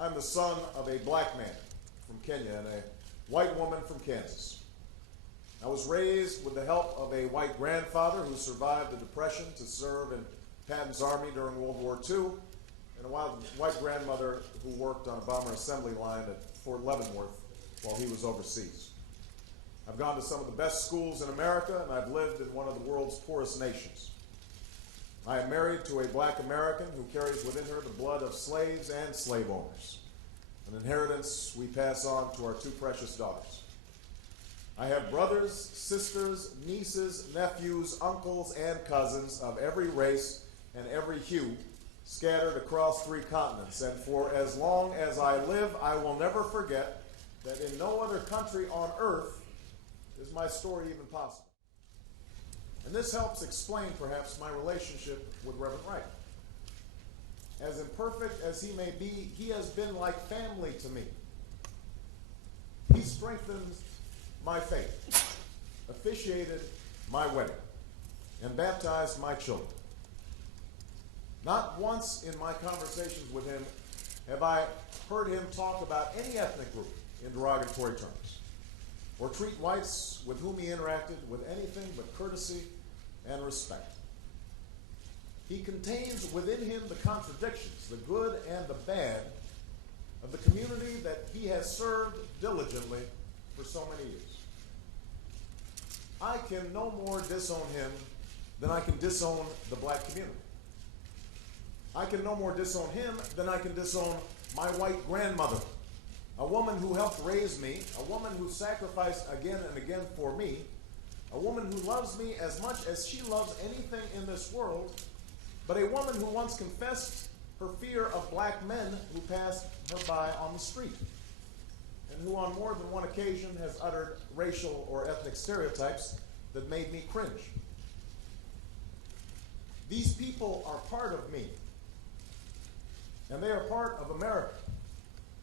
I'm the son of a black man from Kenya and a white woman from Kansas. I was raised with the help of a white grandfather who survived the Depression to serve in Patton's Army during World War II, and a white grandmother who worked on a bomber assembly line at Fort Leavenworth while he was overseas. I've gone to some of the best schools in America, and I've lived in one of the world's poorest nations. I am married to a black American who carries within her the blood of slaves and slave owners, an inheritance we pass on to our two precious daughters. I have brothers, sisters, nieces, nephews, uncles, and cousins of every race and every hue scattered across 3 continents, and for as long as I live, I will never forget that in no other country on earth is my story even possible. And this helps explain, perhaps, my relationship with Reverend Wright. As imperfect as he may be, he has been like family to me. He strengthens my faith, officiated my wedding, and baptized my children. Not once in my conversations with him have I heard him talk about any ethnic group in derogatory terms, or treat whites with whom he interacted with anything but courtesy and respect. He contains within him the contradictions, the good and the bad, of the community that he has served diligently for so many years. I can no more disown him than I can disown the black community. I can no more disown him than I can disown my white grandmother, a woman who helped raise me, a woman who sacrificed again and again for me, a woman who loves me as much as she loves anything in this world, but a woman who once confessed her fear of black men who passed her by on the street, and who on more than one occasion has uttered racial or ethnic stereotypes that made me cringe. These people are part of me, and they are part of America,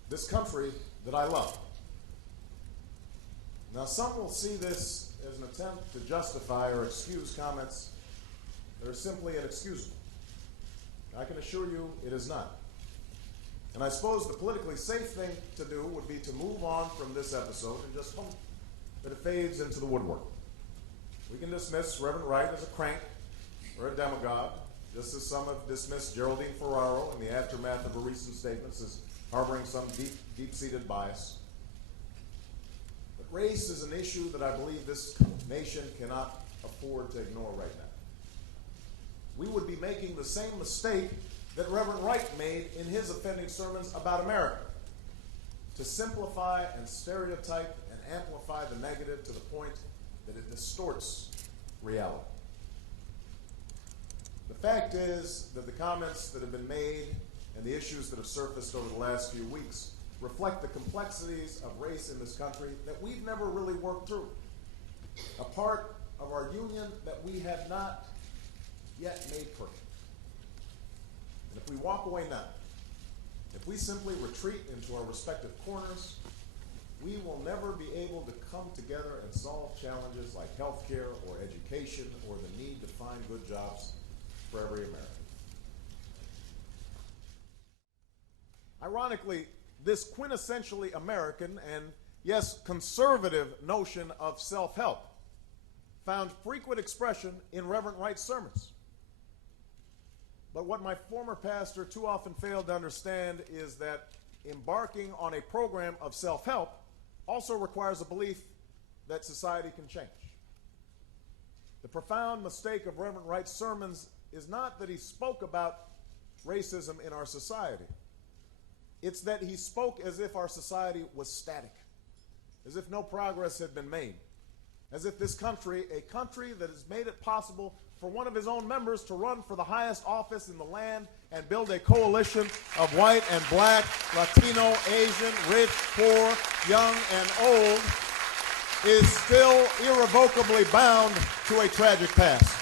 this country that I love. Now, some will see this as an attempt to justify or excuse comments that are simply inexcusable. I can assure you it is not. And I suppose the politically safe thing to do would be to move on from this episode and just hope that it fades into the woodwork. We can dismiss Reverend Wright as a crank or a demagogue, just as some have dismissed Geraldine Ferraro in the aftermath of her recent statements as harboring some deep-seated bias. But race is an issue that I believe this nation cannot afford to ignore right now. We would be making the same mistake that Reverend Wright made in his offending sermons about America, to simplify and stereotype and amplify the negative to the point that it distorts reality. The fact is that the comments that have been made and the issues that have surfaced over the last few weeks reflect the complexities of race in this country that we've never really worked through, a part of our union that we have not yet made perfect. And if we walk away now, if we simply retreat into our respective corners, we will never be able to come together and solve challenges like healthcare or education or the need to find good jobs for every American. Ironically, this quintessentially American and, yes, conservative notion of self-help found frequent expression in Reverend Wright's sermons. But what my former pastor too often failed to understand is that embarking on a program of self-help also requires a belief that society can change. The profound mistake of Reverend Wright's sermons is not that he spoke about racism in our society. It's that he spoke as if our society was static, as if no progress had been made, as if this country, a country that has made it possible for one of his own members to run for the highest office in the land and build a coalition of white and black, Latino, Asian, rich, poor, young, and old, is still irrevocably bound to a tragic past.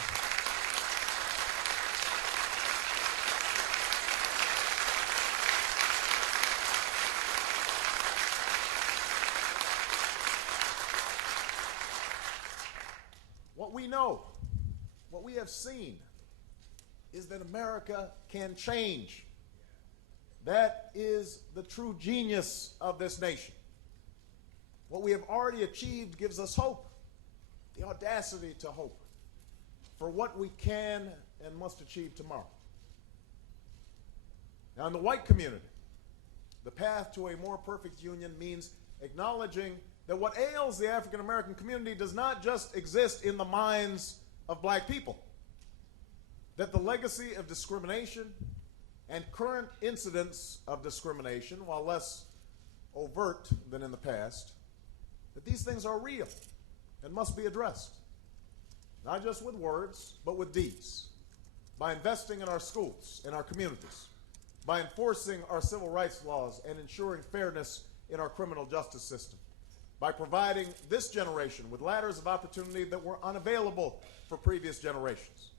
What we know, what we have seen, is that America can change. That is the true genius of this nation. What we have already achieved gives us hope, the audacity to hope for what we can and must achieve tomorrow. Now, in the white community, the path to a more perfect union means acknowledging that what ails the African American community does not just exist in the minds of black people, that the legacy of discrimination and current incidents of discrimination, while less overt than in the past, that these things are real and must be addressed, not just with words, but with deeds, by investing in our schools, in our communities, by enforcing our civil rights laws and ensuring fairness in our criminal justice system, by providing this generation with ladders of opportunity that were unavailable for previous generations.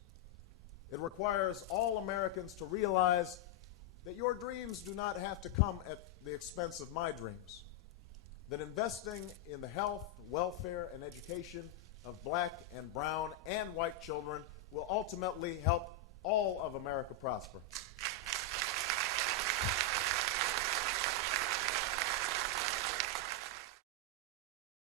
It requires all Americans to realize that your dreams do not have to come at the expense of my dreams, that investing in the health, welfare, and education of black and brown and white children will ultimately help all of America prosper.